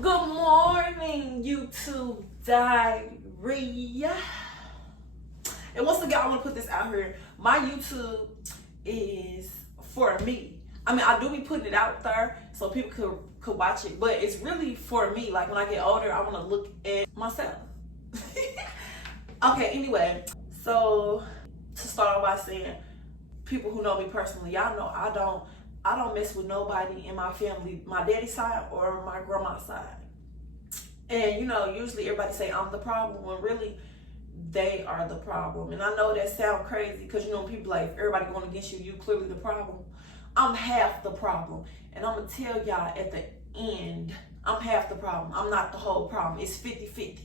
Good morning, YouTube diary. And once again, I want to put this out here. My YouTube is for me. I mean, I do be putting it out there so people could watch it, but it's really for me. Like when I get older, I want to look at myself. Okay, anyway, so to start off by saying, people who know me personally, y'all know I don't mess with nobody in my family, my daddy's side or my grandma's side. And usually everybody say I'm the problem when really they are the problem. And I know that sounds crazy because people like everybody going against you, you clearly the problem. I'm half the problem. And I'm gonna tell y'all at the end, I'm half the problem. I'm not the whole problem. It's 50-50.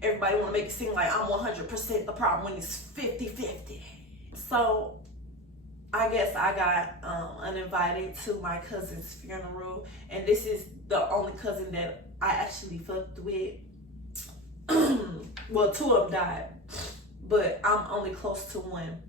Everybody wanna make it seem like I'm 100% the problem when it's 50-50. So I guess I got uninvited to my cousin's funeral, and this is the only cousin that I actually fucked with. Well, two of them died, but I'm only close to one.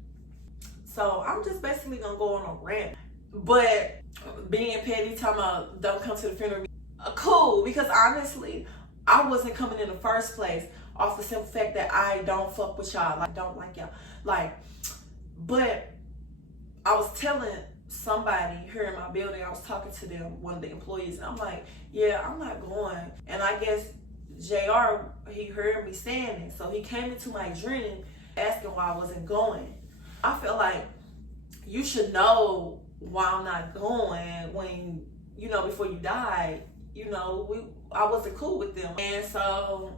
So I'm just basically gonna go on a rant. But being petty, talking about don't come to the funeral, cool, because honestly, I wasn't coming in the first place off the simple fact that I don't fuck with y'all, like don't like y'all, but I was telling somebody here in my building, I was talking to them, one of the employees, and I'm like, yeah, I'm not going. And I guess JR, he heard me saying it, so he came into my dream asking why I wasn't going. I feel like you should know why I'm not going when, before you died, I wasn't cool with them. And so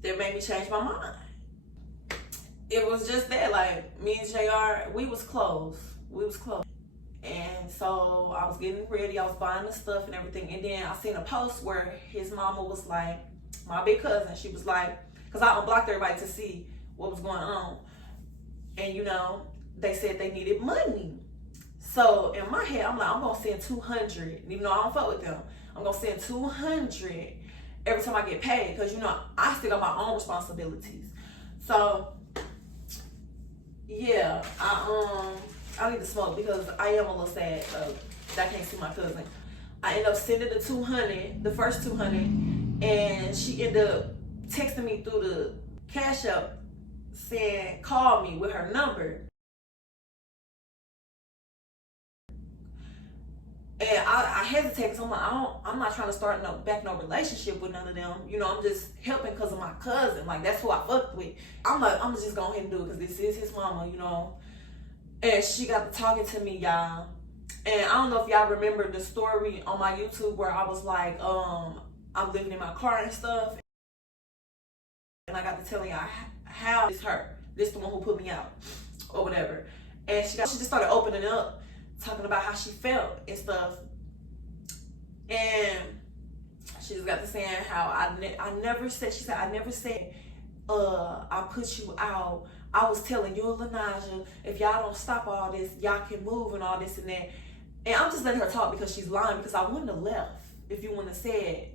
that made me change my mind. It was just that, like, me and JR, we was close. And so I was getting ready, I was buying the stuff and everything. And then I seen a post where his mama was like, my big cousin, she was like, because I unblocked everybody to see what was going on. And they said they needed money. So in my head, I'm like, I'm gonna send 200, even though I don't fuck with them. I'm gonna send 200 every time I get paid, because I still got my own responsibilities. So yeah, I need to smoke because I am a little sad that I can't see my cousin. I ended up sending the 200, the first 200, and she ended up texting me through the Cash App saying, call me with her number. And I hesitate because I'm like, I'm not trying to start no relationship with none of them. I'm just helping because of my cousin. Like, that's who I fucked with. I'm like, I'm just going ahead and do it because this is his mama, And she got to talking to me, y'all. And I don't know if y'all remember the story on my YouTube where I was like, I'm living in my car and stuff. And I got to telling y'all how it's her. This the one who put me out or whatever. And she just started opening up, talking about how she felt and stuff. And she just got to saying how I never said, she said, I never said, I put you out. I was telling you and Lanaja, if y'all don't stop all this, y'all can move and all this and that. And I'm just letting her talk because she's lying, because I wouldn't have left if you wouldn't have said,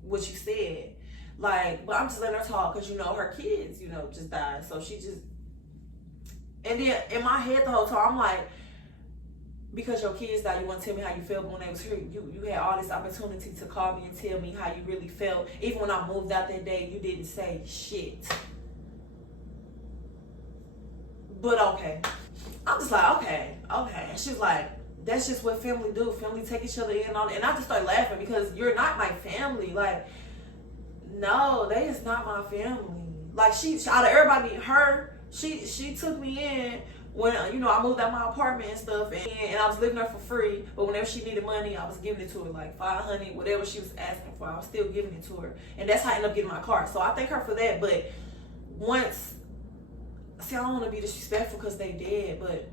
what you said. Like, but I'm just letting her talk because, her kids, just died. So she just, and then in my head the whole time, I'm like, because your kids died, you want to tell me how you felt when they was here. You had all this opportunity to call me and tell me how you really felt. Even when I moved out that day, you didn't say shit. But okay. I'm just like, okay. And she's like, that's just what family do. Family take each other in and all that. And I just started laughing because you're not my family. Like, no, they is not my family. Like, she out of everybody, she took me in when I moved out my apartment and stuff, and I was living there for free. But whenever she needed money, I was giving it to her, like $500, whatever she was asking for, I was still giving it to her. And that's how I ended up getting my car. So I thank her for that. But I don't want to be disrespectful because they dead, but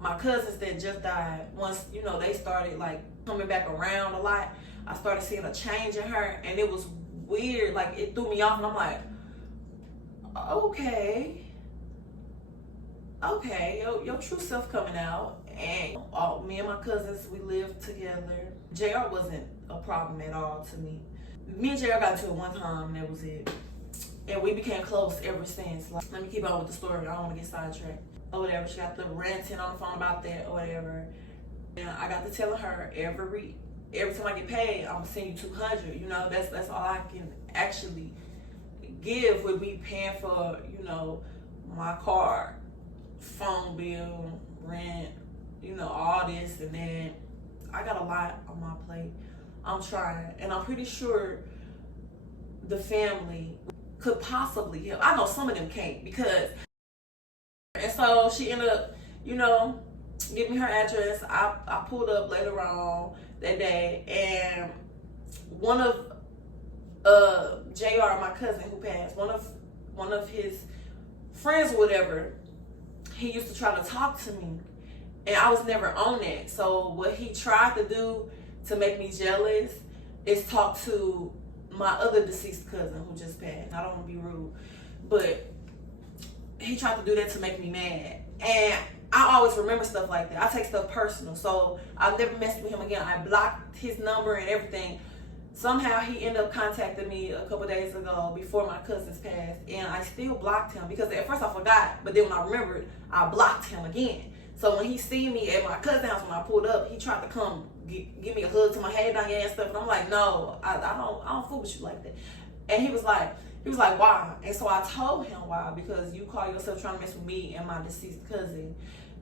my cousins that just died, once they started like coming back around a lot, I started seeing a change in her, and it was weird. Like, it threw me off, and I'm like, okay, your true self coming out. And me and my cousins, we lived together. JR wasn't a problem at all to me. Me and JR got into it one time, and that was it. And we became close ever since. Like, let me keep on with the story. I don't want to get sidetracked. Or whatever. She got the ranting on the phone about that or whatever. And I got to telling her every every time I get paid, I'm gonna send you 200. You know, that's all I can actually give with me paying for, you know, my car, phone bill, rent, you know, all this. And then I got a lot on my plate. I'm trying, and I'm pretty sure the family could possibly help. I know some of them can't because, and so she ended up, you know, give me her address. I pulled up later on that day, and one of JR, my cousin who passed, one of his friends or whatever, he used to try to talk to me, and I was never on that. So what he tried to do to make me jealous is talk to my other deceased cousin who just passed. I don't want to be rude, but he tried to do that to make me mad. And I always remember stuff like that. I take stuff personal, so I've never messed with him again. I blocked his number and everything. Somehow he ended up contacting me a couple days ago before my cousins passed, and I still blocked him because at first I forgot, but then when I remembered, I blocked him again. So when he seen me at my cousin's house when I pulled up, he tried to come give me a hug to my head down here and stuff, and I'm like, no, I don't fool with you like that. And he was like, why? And so I told him why, because you call yourself trying to mess with me and my deceased cousin.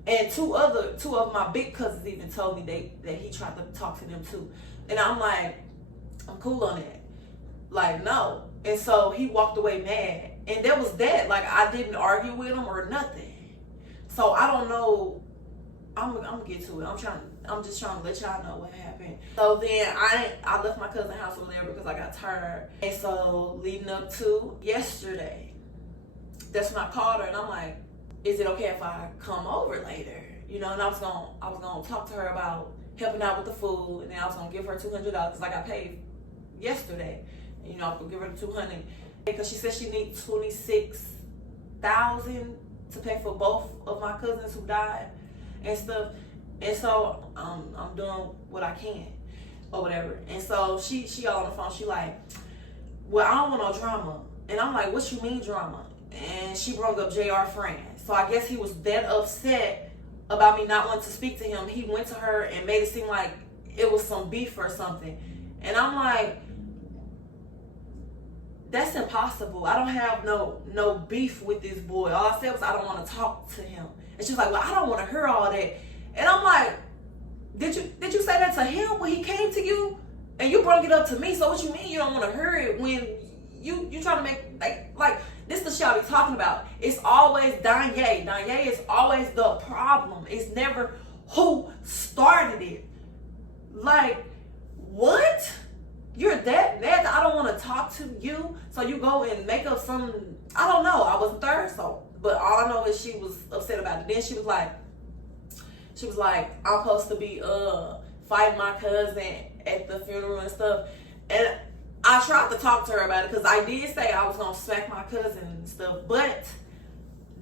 And two of my big cousins even told me that he tried to talk to them too. And I'm like, I'm cool on that. Like, no. And so he walked away mad. And that was that. Like, I didn't argue with him or nothing. So I don't know. I'm gonna get to it. I'm just trying to let y'all know what happened. So then I left my cousin's house over there because I got tired. And so leading up to yesterday, that's when I called her and I'm like, is it okay if I come over later? You know, and I was gonna talk to her about helping out with the food, and then I was gonna give her $200 because I got paid yesterday. And, you know, I was gonna give her the $200 because she said she needs $26,000 to pay for both of my cousins who died and stuff. And so I'm doing what I can or whatever. And so she got on the phone. She like, well, I don't want no drama. And I'm like, what you mean drama? And she brought up JR friend. So I guess he was that upset about me not wanting to speak to him. He went to her and made it seem like it was some beef or something. And I'm like, that's impossible. I don't have no beef with this boy. All I said was I don't want to talk to him. And she's like, well, I don't want to hear all that. And I'm like, did you say that to him when he came to you? And you brought it up to me. So what you mean you don't want to hear it when you trying to make like this the shit I be talking about. It's always Danye. Danye is always the problem. It's never who started it. Like, what? You're that mad that I don't want to talk to you, so you go and make up some, I don't know. I wasn't there, so, but all I know is she was upset about it. Then she was like, I'm supposed to be fighting my cousin at the funeral and stuff. And I tried to talk to her about it because I did say I was gonna smack my cousin and stuff, but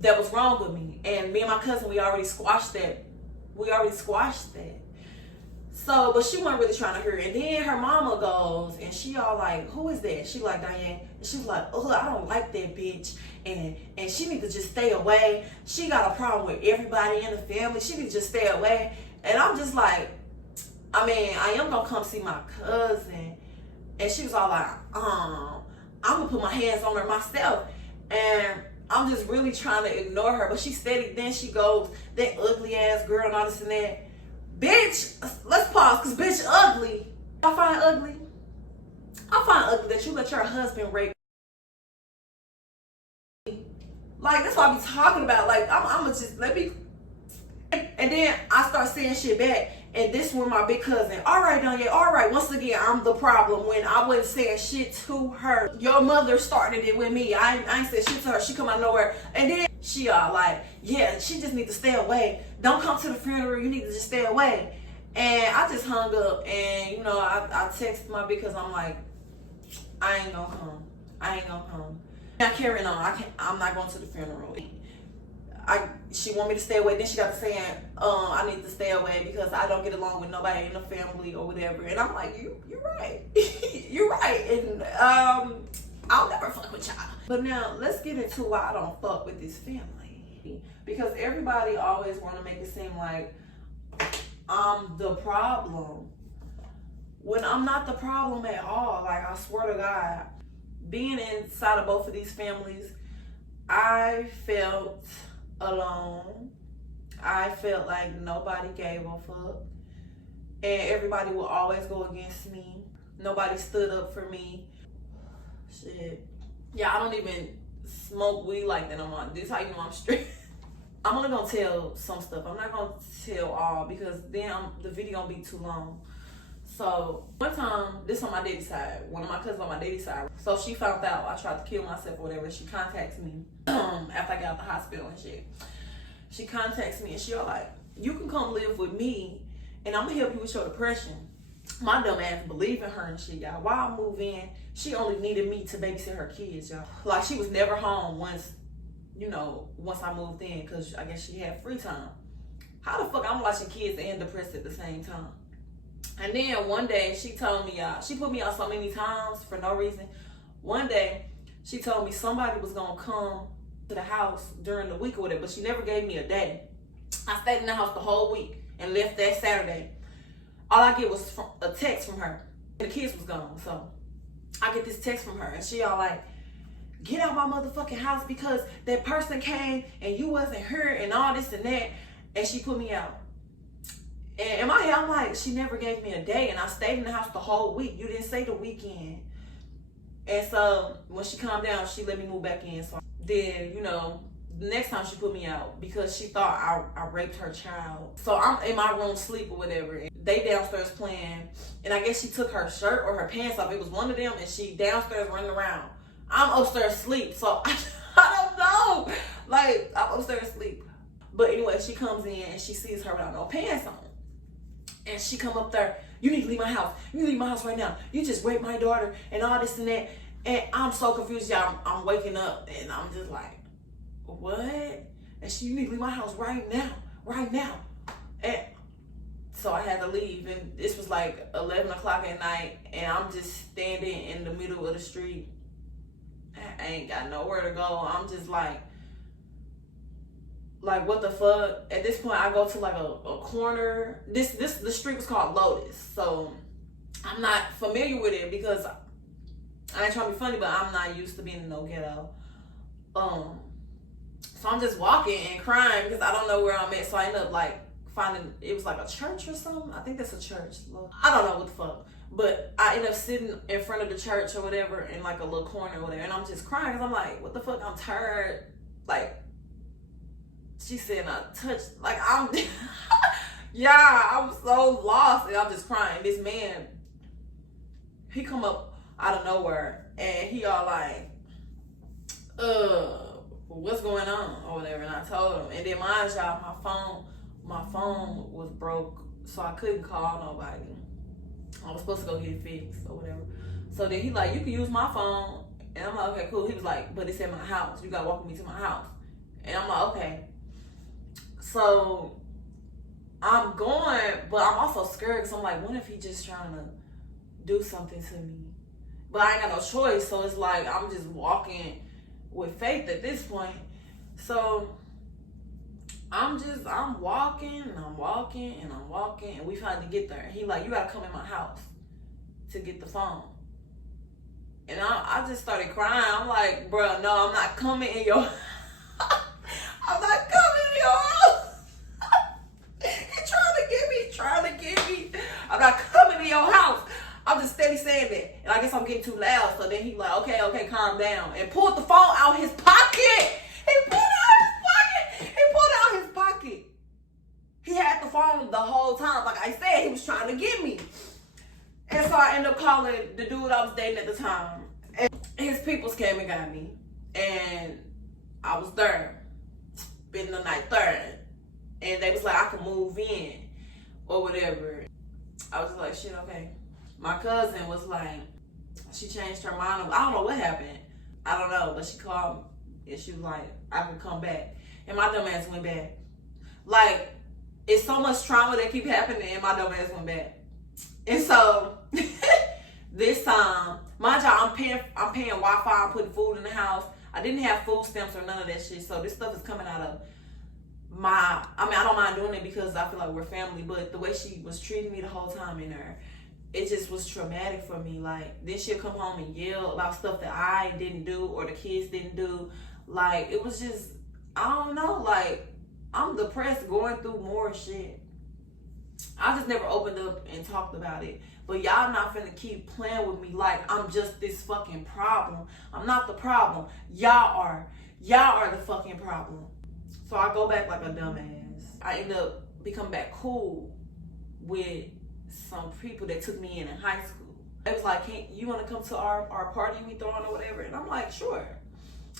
that was wrong with me. And me and my cousin, we already squashed that. So, but she wasn't really trying to hear it. And then her mama goes and she all like, who is that? She like, Diane. And she was like, oh, I don't like that bitch. And she need to just stay away. She got a problem with everybody in the family. She need to just stay away. And I'm just like, I mean, I am gonna come see my cousin. And she was all like, I'm gonna put my hands on her myself. And I'm just really trying to ignore her. But she steady, then she goes, that ugly ass girl and all this and that. Bitch, let's pause, because bitch ugly. I find ugly that you let your husband rape me. Like, that's what I be talking about. Like, I'ma just, let me. And then I start saying shit back. And this one, my big cousin. All right, Danya, all right. Once again, I'm the problem when I wasn't saying shit to her. Your mother started it with me. I ain't said shit to her. She come out of nowhere. And then she like, yeah, she just need to stay away. Don't come to the funeral. You need to just stay away. And I just hung up. And, you know, I texted my big cousin. I'm like, I ain't gonna come. Now carrying on. I'm not going to the funeral. She want me to stay away. Then she got to saying, I need to stay away because I don't get along with nobody in the family or whatever. And I'm like, you're right. You're right. And I'll never fuck with y'all. But now let's get into why I don't fuck with this family. Because everybody always want to make it seem like I'm the problem when I'm not the problem at all. Like, I swear to God, being inside of both of these families, I felt alone. I felt like nobody gave a fuck. And everybody will always go against me. Nobody stood up for me. Shit. Yeah, I don't even smoke weed like that no more. This is how you know I'm straight. I'm only gonna tell some stuff. I'm not gonna tell all because then the video gonna be too long. So one time, this on my daddy side, one of my cousins on my daddy side. So she found out I tried to kill myself or whatever. She contacts me after I got out the hospital and shit. She contacts me and she all like, you can come live with me and I'm gonna help you with your depression. My dumb ass believe in her and shit, y'all. While I moved in, she only needed me to babysit her kids, y'all. Like, she was never home once I moved in, because I guess she had free time. How the fuck I'm watching kids and depressed at the same time? And then one day she told me, y'all, she put me out so many times for no reason. One day she told me somebody was gonna come to the house during the week or whatever, but she never gave me a day. I stayed in the house the whole week and left that Saturday. All I get was a text from her. The kids was gone, so I get this text from her, and she all like, get out my motherfucking house because that person came and you wasn't here and all this and that, and she put me out. And in my head, I'm like, she never gave me a day, and I stayed in the house the whole week. You didn't say the weekend. And so when she calmed down, she let me move back in. So then, the next time she put me out because she thought I raped her child. So I'm in my room sleep or whatever. And they downstairs playing. And I guess she took her shirt or her pants off. It was one of them. And she downstairs running around. I'm upstairs asleep. So I don't know. Like, I'm upstairs asleep. But anyway, she comes in and she sees her without no pants on. And she come up there. You need to leave my house. You need to leave my house right now. You just raped my daughter and all this and that. And I'm so confused, y'all. I'm waking up and I'm just like, what? And she, you need to leave my house right now. And so I had to leave, and this was like 11 o'clock at night, and I'm just standing in the middle of the street. I ain't got nowhere to go. I'm just like what the fuck? At this point, I go to like a corner. The street was called Lotus, so I'm not familiar with it because I ain't trying to be funny, but I'm not used to being in no ghetto. So I'm just walking and crying because I don't know where I'm at. So I end up like finding, it was like a church or something. I think that's a church. I don't know what the fuck. But I end up sitting in front of the church or whatever in like a little corner or whatever. And I'm just crying because I'm like, what the fuck? I'm tired. Like, she said I touched, like I'm, yeah, I was so lost and I'm just crying. This man, he come up out of nowhere and he all like, what's going on or whatever, and I told him. And then mind y'all, my phone was broke, so I couldn't call nobody. I was supposed to go get it fixed or whatever. So then he like, you can use my phone. And I'm like, okay, cool. He was like, but it's at my house. You gotta walk with me to my house. And I'm like, okay. So I'm going, but I'm also scared because I'm like, what if he just trying to do something to me? But I ain't got no choice, so it's like I'm just walking with faith at this point. So I'm walking and we finally get there. He like, you gotta come in my house to get the phone. And I just started crying. I'm like, bro, no, I'm not coming in your I'm not coming in your house. He trying to get me. I'm not coming in your house. I'm just steady saying that. And I guess I'm getting too loud. So then he like, okay, calm down. And pulled the phone out his pocket. He pulled it out his pocket. He had the phone the whole time. Like I said, he was trying to get me. And so I ended up calling the dude I was dating at the time. And his peoples came and got me. And I was there. Spending the night there. And they was like, I could move in. Or whatever. I was like, shit, okay. My cousin was like, she changed her mind. I don't know what happened. I don't know. But she called me. And she was like, I can come back. And my dumb ass went back. Like, it's so much trauma that keep happening. And my dumb ass went back. And so, this time, mind y'all, I'm paying Wi-Fi. I'm putting food in the house. I didn't have food stamps or none of that shit. So this stuff is coming out of I don't mind doing it because I feel like we're family. But the way she was treating me the whole time in there, it just was traumatic for me. Like, then she'll come home and yell about stuff that I didn't do or the kids didn't do. Like, it was just, I don't know, like, I'm depressed going through more shit. I just never opened up and talked about it. But y'all not finna keep playing with me like I'm just this fucking problem. I'm not the problem. Y'all are. Y'all are the fucking problem. So I go back like a dumbass. I end up becoming back cool with some people that took me in high school. It was like, you want to come to our party we throwing or whatever? And I'm like, sure.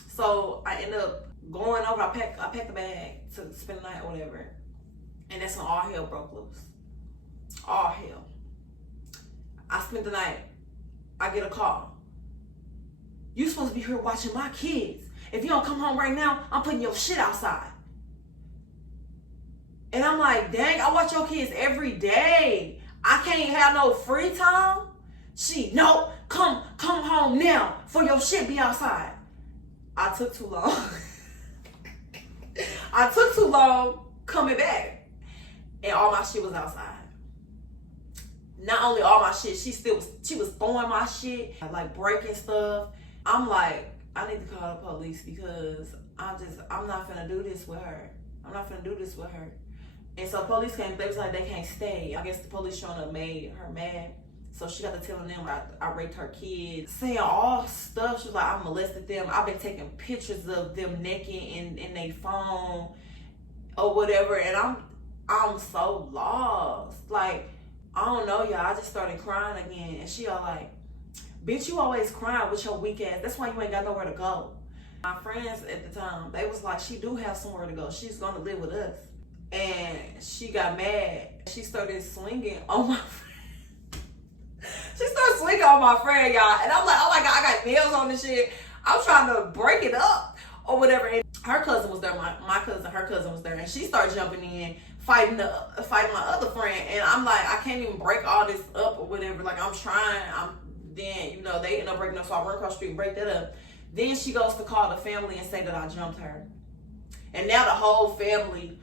So I end up going over. I packed the bag to spend the night or whatever. And that's when all hell broke loose. All hell. I spent the night. I get a call. You supposed to be here watching my kids. If you don't come home right now, I'm putting your shit outside. And I'm like, dang, I watch your kids every day. I can't have no free time. No, come home now for your shit be outside. I took too long. I took too long coming back. And all my shit was outside. Not only all my shit, she was throwing my shit, like breaking stuff. I'm like, I need to call the police because I'm not finna do this with her. I'm not finna do this with her. And so police came, they was like, they can't stay. I guess the police showing up made her mad. So she got to telling them I raped her kids, saying all stuff. She was like, I molested them. I've been taking pictures of them naked in their phone or whatever. And I'm so lost. Like, I don't know, y'all. I just started crying again. And she all like, bitch, you always crying with your weak ass. That's why you ain't got nowhere to go. My friends at the time, they was like, she do have somewhere to go. She's going to live with us. And she got mad. She started swinging on my friend. She started swinging on my friend, y'all. And I'm like, oh my God, I got nails on this shit. I'm trying to break it up or whatever. And her cousin was there. My cousin, her cousin was there. And she started jumping in, fighting my other friend. And I'm like, I can't even break all this up or whatever. Like, I'm trying. Then, they end up breaking up. So I run across the street and break that up. Then she goes to call the family and say that I jumped her. And now the whole family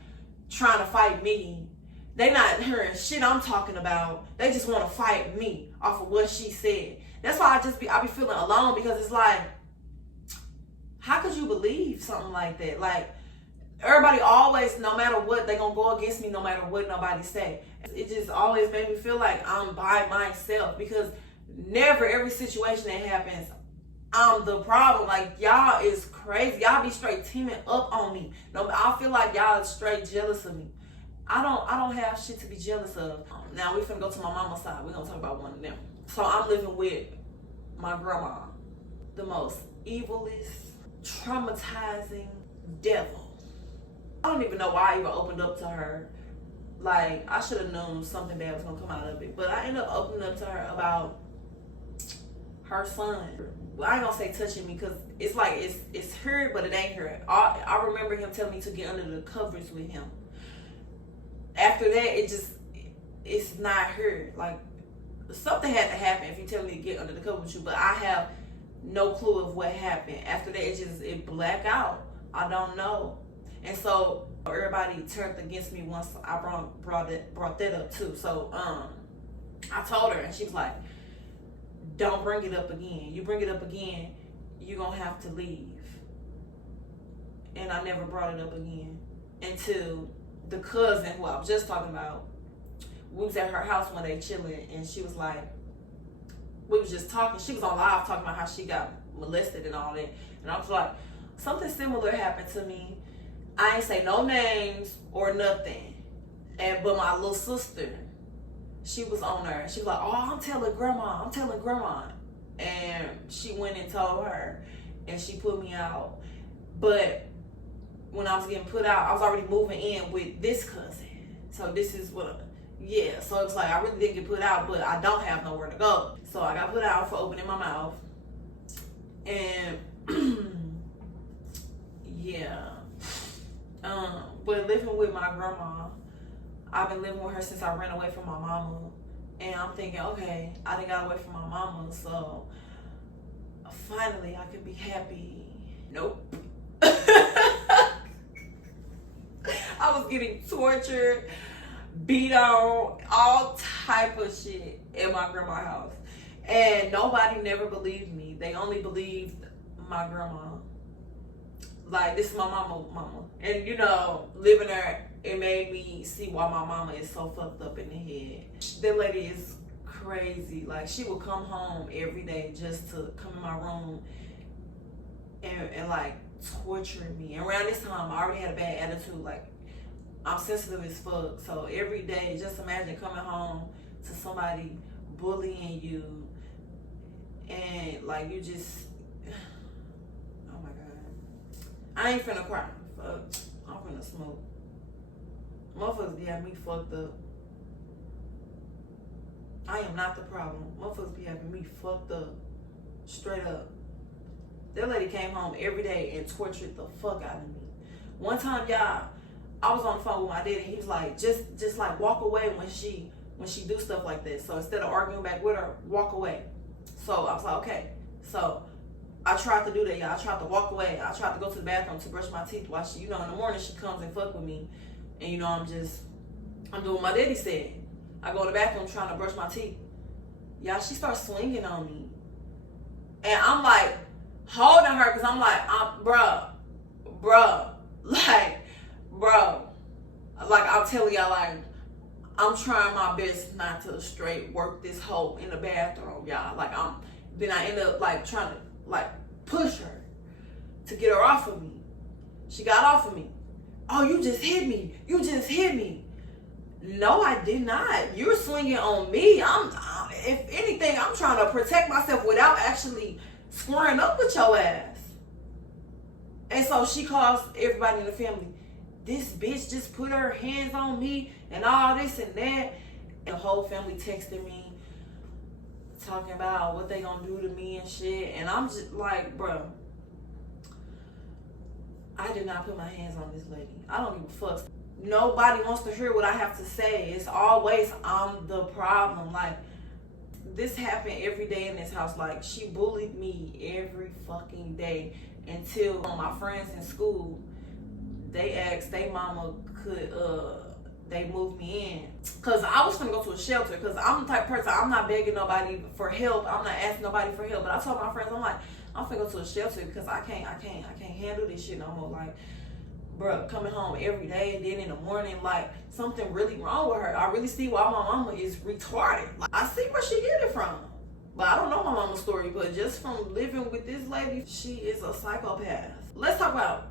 trying to fight me. They not hearing shit I'm talking about. They just want to fight me off of what she said. That's why I be feeling alone, because it's like, how could you believe something like that? Like, everybody always, no matter what, they gonna go against me no matter what nobody say. It just always made me feel like I'm by myself, because never every situation that happens, I'm the problem. Like, y'all is crazy. Y'all be straight teaming up on me. No, I feel like y'all is straight jealous of me. I don't have shit to be jealous of. Now we finna go to my mama's side. We're gonna talk about one of them. So I'm living with my grandma, the most evilest, traumatizing devil. I don't even know why I even opened up to her. Like, I should have known something bad was gonna come out of it. But I ended up opening up to her about her son. Well, I ain't gonna say touching me, because it's like it's her, but it ain't her. I remember him telling me to get under the covers with him. After that, it's not her. Like, something had to happen if you tell me to get under the cover with you, but I have no clue of what happened. After that, it black out. I don't know. And so everybody turned against me once I brought that up too. So I told her, and she was like, don't bring it up again. You bring it up again, you're gonna have to leave. And I never brought it up again until the cousin who I was just talking about, we was at her house one day chilling, and she was like, we was just talking. She was on live talking about how she got molested and all that. And I was like, something similar happened to me. I ain't say no names or nothing. But my little sister, she was on her. She was like, oh, I'm telling grandma. And she went and told her, and she put me out. But when I was getting put out, I was already moving in with this cousin. So this is what, so it's like I really didn't get put out, but I don't have nowhere to go. So I got put out for opening my mouth. And but living with my grandma, I've been living with her since I ran away from my mama. And I'm thinking, okay, I done got away from my mama, so finally I can be happy. Nope. I was getting tortured. beat on, all type of shit in my grandma's house. And nobody never believed me. They only believed my grandma. Like, this is my mama. And, you know, living there, it made me see why my mama is so fucked up in the head. That lady is crazy. Like, she would come home every day just to come in my room and like, torture me. And around this time, I already had a bad attitude. Like, I'm sensitive as fuck. So every day, just imagine coming home to somebody bullying you and like you just, oh my God. I ain't finna cry. Fuck. I'm finna smoke. Motherfuckers be having me fucked up. I am not the problem. Motherfuckers be having me fucked up. Straight up. That lady came home every day and tortured the fuck out of me. One time, y'all, I was on the phone with my daddy and he was like, just like walk away when she do stuff like this. So instead of arguing back with her, walk away. So I was like, okay. So I tried to do that, y'all. I tried to walk away. I tried to go to the bathroom to brush my teeth while she, you know, in the morning she comes and fuck with me. And you know, I'm doing what my daddy said. I go to the bathroom trying to brush my teeth. Y'all, she starts swinging on me. And I'm like, holding her, because I'm like, like, I'm telling y'all, like, I'm trying my best not to straight work this hoe in the bathroom, y'all. Like, then I end up, like, trying to, like, push her to get her off of me. She got off of me. Oh, you just hit me. You just hit me. No, I did not. You're swinging on me. If anything, I'm trying to protect myself without actually squaring up with your ass. And so she calls everybody in the family. This bitch just put her hands on me and all this and that. And the whole family texted me talking about what they gonna do to me and shit. And I'm just like, bro, I did not put my hands on this lady. I don't give a fuck. Nobody wants to hear what I have to say. It's always I'm the problem. Like, this happened every day in this house. Like, she bullied me every fucking day until my friends in school, they asked they mama could they move me in. Cause I was gonna go to a shelter, cause I'm the type of person, I'm not begging nobody for help. I'm not asking nobody for help. But I told my friends, I'm like, I'm finna go to a shelter because I can't handle this shit no more. Like, bruh, coming home every day and then in the morning, like, something really wrong with her. I really see why my mama is retarded. Like, I see where she get it from. But I don't know my mama's story, but just from living with this lady, she is a psychopath. Let's talk about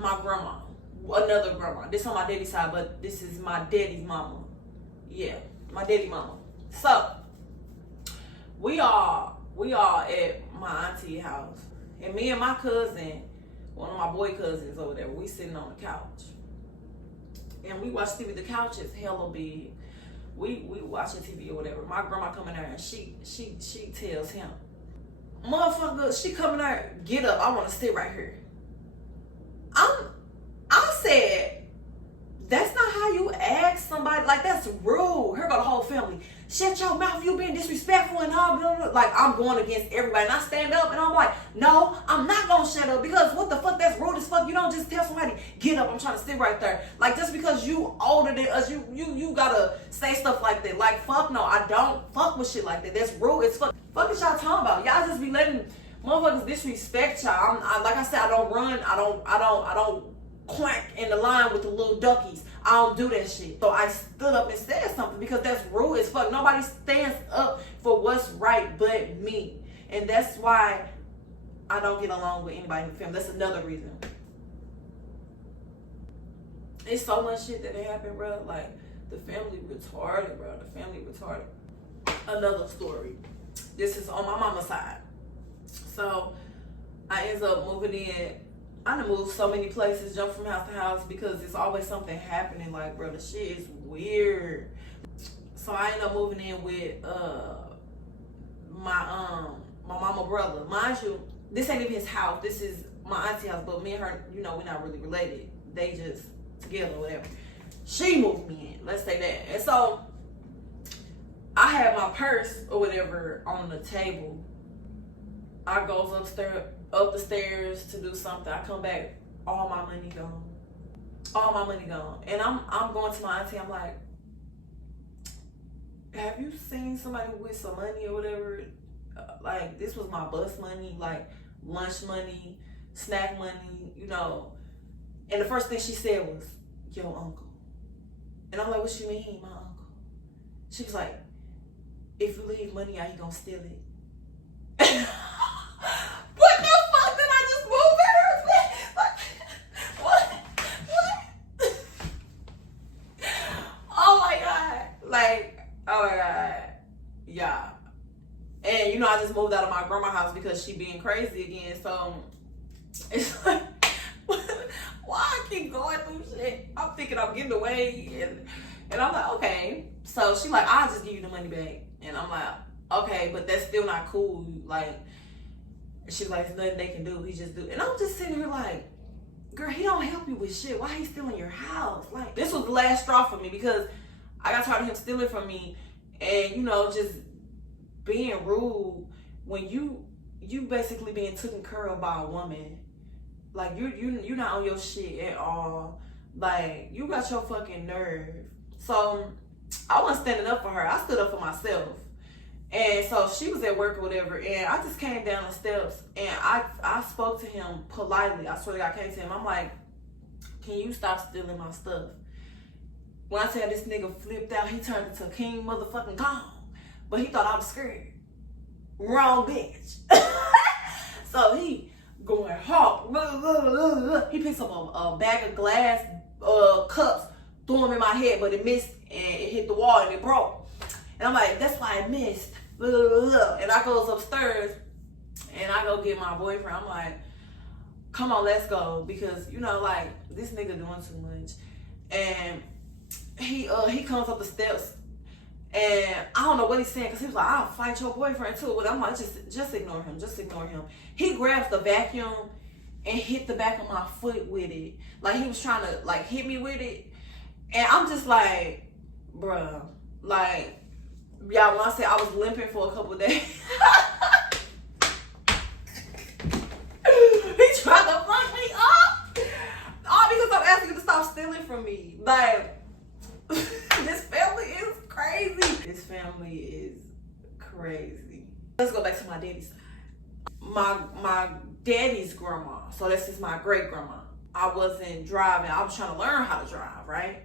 my grandma. Another grandma. This on my daddy's side, but this is my daddy's mama. Yeah, my daddy mama. So, we all at my auntie house. And me and my cousin, one of my boy cousins over there, we sitting on the couch. And we watch TV. The couch is hella big. We watching TV or whatever. My grandma come in there and she tells him, motherfucker, she come in there, get up, I want to sit right here. I said, that's not how you ask somebody. Like, that's rude. Here go the whole family. Shut your mouth, you being disrespectful and all, blah, blah, blah. Like, I'm going against everybody. And I stand up and I'm like, no, I'm not going to shut up, because what the fuck, that's rude as fuck. You don't just tell somebody, get up, I'm trying to sit right there. Like, just because you older than us, you gotta say stuff like that. Like, fuck no, I don't fuck with shit like that. That's rude as fuck. Fuck is y'all talking about? Y'all just be letting motherfuckers disrespect y'all. Like I said, I don't run, I don't clank in the line with the little duckies. I don't do that shit. So I stood up and said something, because that's rude as fuck. Nobody stands up for what's right but me. And that's why I don't get along with anybody in the family. That's another reason. It's so much shit that happened, bro. Like, the family retarded, bro. The family retarded. Another story. This is on my mama's side. So I ended up moving in. I done moved so many places, jump from house to house, because there's always something happening. Like, bro, the shit is weird. So I ended up moving in with my mama brother. Mind you, this ain't even his house. This is my auntie house, but me and her, you know, we're not really related. They just together or whatever. She moved me in, let's say that. And so I had my purse or whatever on the table. I goes up the stairs to do something. I come back, all my money gone. All my money gone. And I'm going to my auntie, I'm like, have you seen somebody with some money or whatever? Like, this was my bus money, like lunch money, snack money, you know. And the first thing she said was, your uncle. And I'm like, what you mean, my uncle? She was like, if you leave money out, he gonna steal it. What the fuck did I just move her? What? Oh my God. Like, oh my God. Yeah. And you know, I just moved out of my grandma's house because she being crazy again. So it's like, why I keep going through shit? I'm thinking I'm getting away, and I'm like, okay. So she like, I'll just give you the money back, and I'm like, okay, but that's still not cool. Like, she's like, there's nothing they can do. He just do, and I'm just sitting here like, girl, he don't help you with shit. Why he stealing your house? Like, this was the last straw for me because I got tired of him stealing from me, and you know, just being rude when you basically being taken care of by a woman. Like, you're not on your shit at all. Like, you got your fucking nerve. So I wasn't standing up for her. I stood up for myself. And so she was at work or whatever, and I just came down the steps and I spoke to him politely. I swear to God, I came to him. I'm like, can you stop stealing my stuff? When I tell this nigga flipped out, he turned into King motherfucking Kong. But he thought I was scared. Wrong bitch. So he going hard. He picks up a bag of glass cups, threw them in my head, but it missed and it hit the wall and it broke. And I'm like, that's why I missed. And I goes upstairs and I go get my boyfriend. I'm like, come on, let's go. Because, you know, like, this nigga doing too much. And he comes up the steps and I don't know what he's saying because he was like, I'll fight your boyfriend too. But I'm like, just ignore him. Just ignore him. He grabs the vacuum and hit the back of my foot with it. Like, he was trying to, like, hit me with it. And I'm just like, bruh, like, y'all, when I say I was limping for a couple of days. He tried to fuck me up. All because I'm asking you to stop stealing from me. Like, this family is crazy. This family is crazy. Let's go back to my daddy's side. My daddy's grandma, so this is my great grandma. I wasn't driving. I was trying to learn how to drive, right?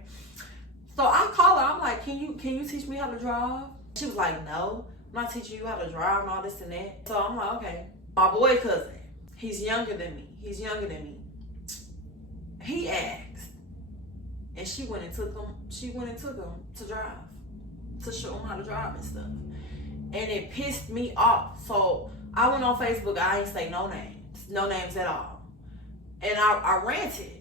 So I call her. I'm like, can you teach me how to drive? She was like, no, I'm not teaching you how to drive and all this and that. So I'm like, okay. My boy cousin, he's younger than me. He asked, and she went and took him to drive, to show him how to drive and stuff. And it pissed me off. So I went on Facebook. I ain't say no names at all. And I ranted.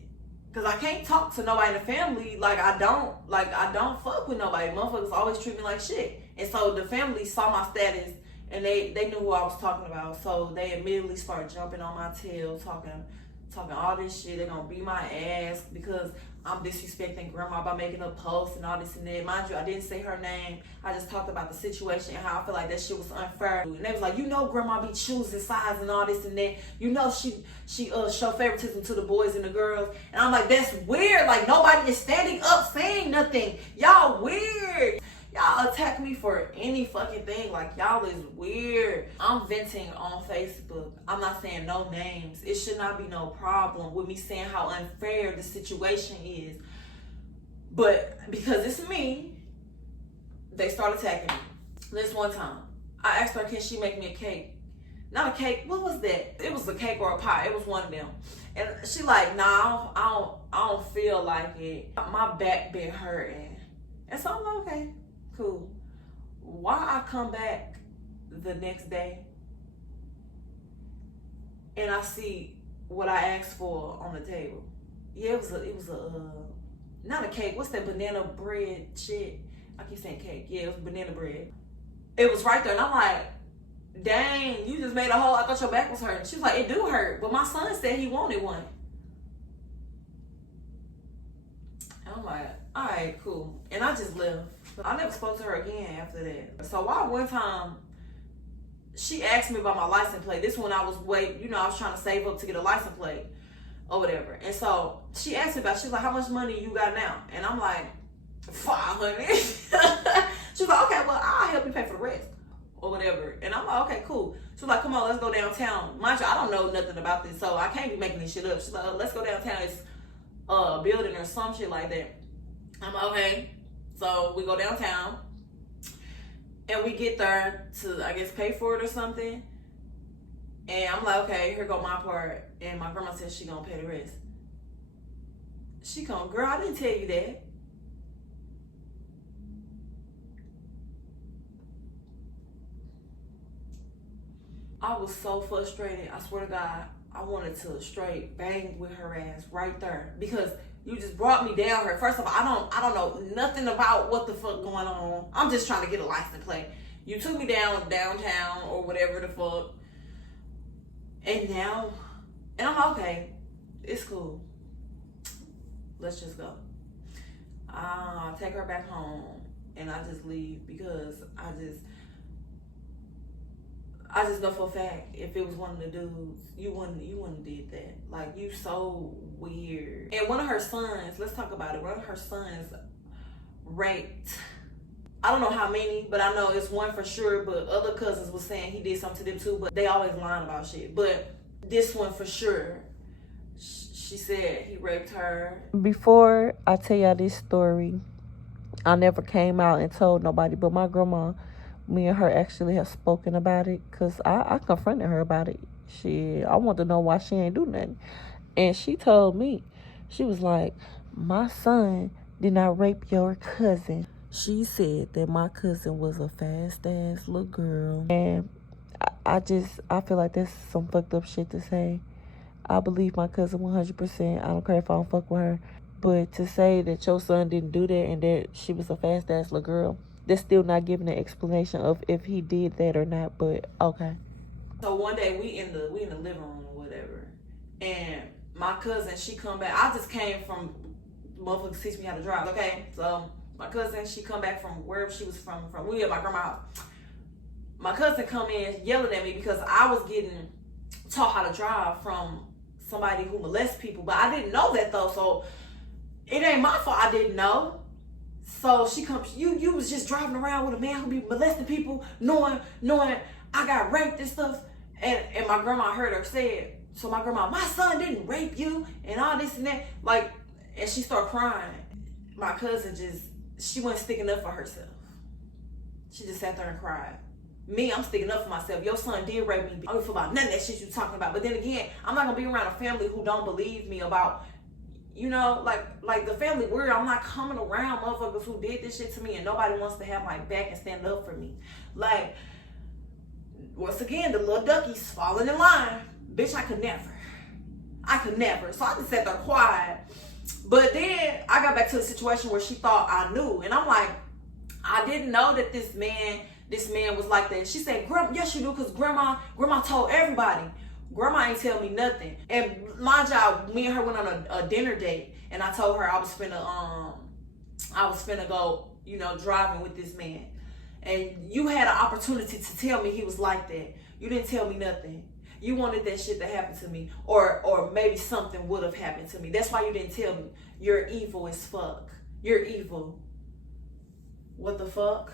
Because I can't talk to nobody in the family like I don't fuck with nobody. Motherfuckers always treat me like shit. And so the family saw my status and they knew who I was talking about. So they immediately started jumping on my tail, talking all this shit. They're gonna beat my ass because I'm disrespecting grandma by making a post and all this and that. Mind you, I didn't say her name. I just talked about the situation and how I feel like that shit was unfair. And they was like, you know, grandma be choosing sides and all this and that. You know, she show favoritism to the boys and the girls. And I'm like, that's weird. Like, nobody is standing up saying nothing. Y'all weird. Y'all attack me for any fucking thing. Like, y'all is weird. I'm venting on Facebook. I'm not saying no names. It should not be no problem with me saying how unfair the situation is. But because it's me, they start attacking me. This one time, I asked her, can she make me a cake? Not a cake. What was that? It was a cake or a pie. It was one of them. And she like, nah, I don't feel like it. My back been hurting. And so I'm like, okay. Cool. Why I come back the next day and I see what I asked for on the table? Yeah, it was a not a cake. What's that banana bread shit? I keep saying cake. Yeah, it was banana bread. It was right there, and I'm like, dang, you just made a hole. I thought your back was hurting. She was like, it do hurt, but my son said he wanted one. And I'm like, all right, cool. And I just left. I never spoke to her again after that. So why one time she asked me about my license plate. This one I was I was trying to save up to get a license plate or whatever. And so she asked me about, she was like, how much money you got now? And I'm like, 500. She was like, okay, well, I'll help you pay for the rest or whatever. And I'm like, okay, cool. She was like, come on, let's go downtown. Mind you, I don't know nothing about this, so I can't be making this shit up. She's like, let's go downtown. It's a building or some shit like that. I'm like, okay. So we go downtown and we get there to, I guess, pay for it or something. And I'm like, okay, here go my part. And my grandma said she gonna pay the rest. She come, girl, I didn't tell you that. I was so frustrated. I swear to God, I wanted to straight bang with her ass right there, because you just brought me down here. First of all, I don't know nothing about what the fuck going on. I'm just trying to get a license plate. You took me downtown or whatever the fuck, and now, and I'm okay. It's cool. Let's just go. I take her back home and I just leave, because I just know for a fact, if it was one of the dudes, you wouldn't did that. Like, you so weird. And one of her sons, let's talk about it. One of her sons raped, I don't know how many, but I know it's one for sure. But other cousins was saying he did something to them too, but they always lying about shit. But this one for sure, she said he raped her. Before I tell y'all this story, I never came out and told nobody, but my grandma, me and her actually have spoken about it, because I confronted her about it. I wanted to know why she ain't do nothing. And she told me, she was like, my son did not rape your cousin. She said that my cousin was a fast ass little girl. And I feel like that's some fucked up shit to say. I believe my cousin 100%. I don't care if I don't fuck with her. But to say that your son didn't do that and that she was a fast ass little girl, they're still not giving an explanation of if he did that or not, but okay. So one day we in the living room or whatever, and my cousin, she come back. I just came from motherfuckers teach me how to drive, okay? So my cousin, she come back from wherever she was from. We at my grandma's house. My cousin come in yelling at me because I was getting taught how to drive from somebody who molests people, but I didn't know that though, so it ain't my fault I didn't know. So she comes, you was just driving around with a man who be molesting people, knowing I got raped and stuff. And my grandma heard her say it. So my grandma, my son didn't rape you and all this and that. Like, and she started crying. My cousin she wasn't sticking up for herself. She just sat there and cried. Me, I'm sticking up for myself. Your son did rape me. I don't feel about none of that shit you talking about. But then again, I'm not gonna be around a family who don't believe me about, you know, like the family weird. I'm not coming around motherfuckers who did this shit to me and nobody wants to have my back and stand up for me. Like, once again, the little duckies falling in line. Bitch, I could never. So I just sat there quiet. But then I got back to the situation where she thought I knew. And I'm like, I didn't know that this man was like that. She said, yes you do, because grandma told everybody. Grandma ain't tell me nothing. And mind y'all, me and her went on a dinner date, and I told her I was finna go, you know, driving with this man. And you had an opportunity to tell me he was like that. You didn't tell me nothing. You wanted that shit to happen to me, or maybe something would have happened to me. That's why you didn't tell me. You're evil as fuck. You're evil. What the fuck?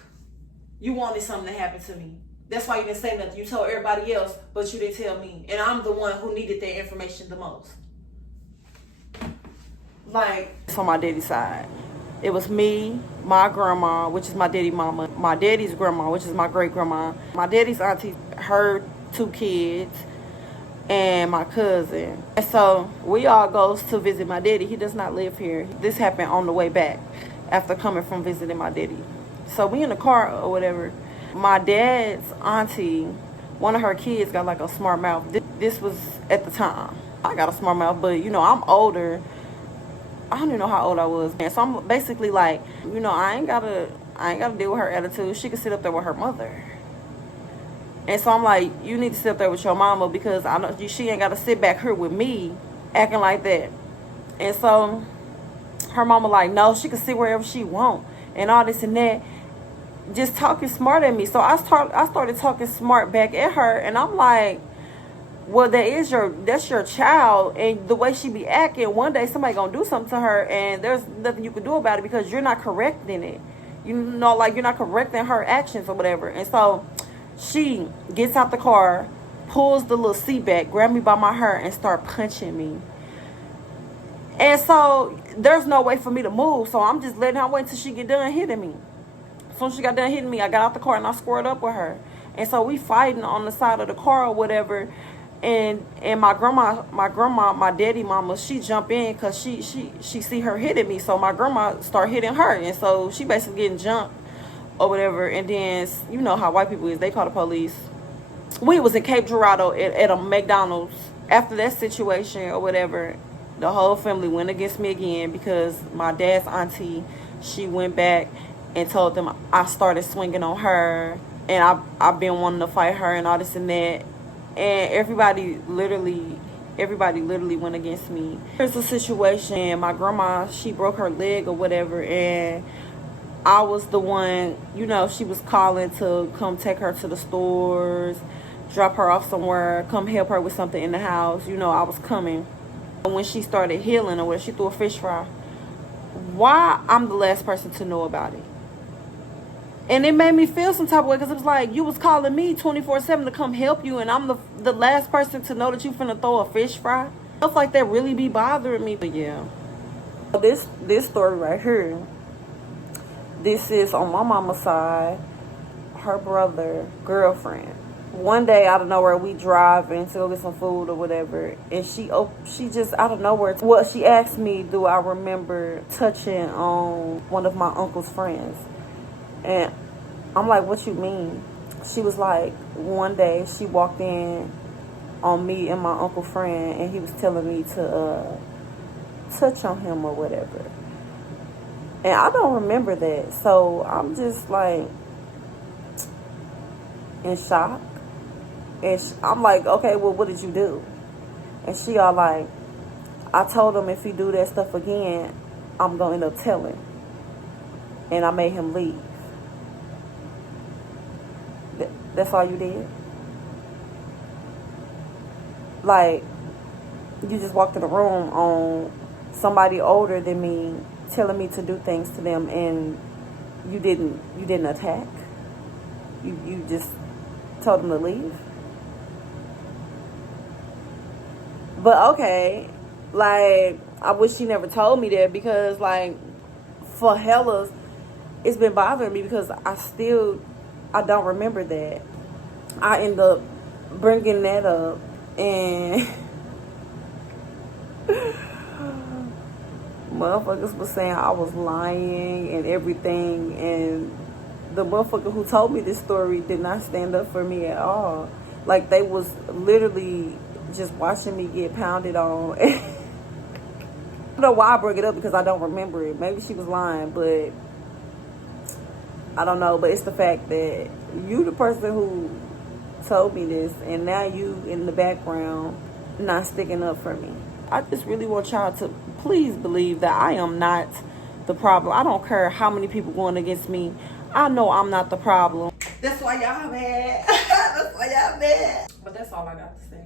You wanted something to happen to me. That's why you didn't say nothing. You told everybody else, but you didn't tell me. And I'm the one who needed that information the most. Like, from my daddy's side, it was me, my grandma, which is my daddy's mama, my daddy's grandma, which is my great grandma, my daddy's auntie, her 2 kids, and my cousin. And so we all goes to visit my daddy. He does not live here. This happened on the way back after coming from visiting my daddy. So we in the car or whatever. My dad's auntie, one of her kids got like a smart mouth. This was at the time. I got a smart mouth, but you know, I'm older. I don't even know how old I was. And so I'm basically like, you know, I ain't gotta deal with her attitude. She can sit up there with her mother. And so I'm like, you need to sit up there with your mama, because I know she ain't gotta sit back here with me acting like that. And so her mama like, no, she can sit wherever she want and all this and that. Just talking smart at me. So I started talking smart back at her, and I'm like, well, that's your child, and the way she be acting, one day somebody gonna do something to her, and there's nothing you can do about it because you're not correcting it. You know, like, you're not correcting her actions or whatever. And so she gets out the car, pulls the little seat back, grab me by my hair, and start punching me. And so there's no way for me to move. So I'm just letting her wait until she get done hitting me. As soon as she got done hitting me, I got out the car and I squared up with her. And so we fighting on the side of the car or whatever. And my grandma, my daddy mama, she jump in because she see her hitting me. So my grandma start hitting her. And so she basically getting jumped or whatever. And then, you know how white people is, they call the police. We was in Cape Girardeau at a McDonald's. After that situation or whatever, the whole family went against me again because my dad's auntie, she went back and told them I started swinging on her and I've been wanting to fight her and all this and that. And everybody literally went against me. There's a situation, my grandma, she broke her leg or whatever, and I was the one, you know, she was calling to come take her to the stores, drop her off somewhere, come help her with something in the house. You know, I was coming. When she started healing or when she threw a fish fry, why I'm the last person to know about it? And it made me feel some type of way because it was like, you was calling me 24/7 to come help you, and I'm the last person to know that you finna throw a fish fry. Stuff like that really be bothering me. But yeah, this story right here, this is on my mama's side, her brother, girlfriend. One day out of nowhere, we driving to go get some food or whatever, and she just out of nowhere, well, she asked me, do I remember touching on one of my uncle's friends? And I'm like, what you mean? She was like, one day she walked in on me and my uncle friend, and he was telling me to touch on him or whatever. And I don't remember that. So I'm just like in shock. And I'm like, okay, well, what did you do? And she all like, I told him if he do that stuff again, I'm going to end up telling. And I made him leave. That's all you did? Like, you just walked in the room on somebody older than me telling me to do things to them, and you didn't attack? You just told them to leave? But okay, like, I wish she never told me that, because like, for hellas, it's been bothering me because I don't remember that. I end up bringing that up, and motherfuckers was saying I was lying and everything, and the motherfucker who told me this story did not stand up for me at all. Like, they was literally just watching me get pounded on. I don't know why I bring it up, because I don't remember it. Maybe she was lying, but I don't know. But it's the fact that you the person who told me this, and now you in the background not sticking up for me. I just really want y'all to please believe that I am not the problem. I don't care how many people going against me. I know I'm not the problem. That's why y'all mad. That's why y'all mad. But that's all I got to say.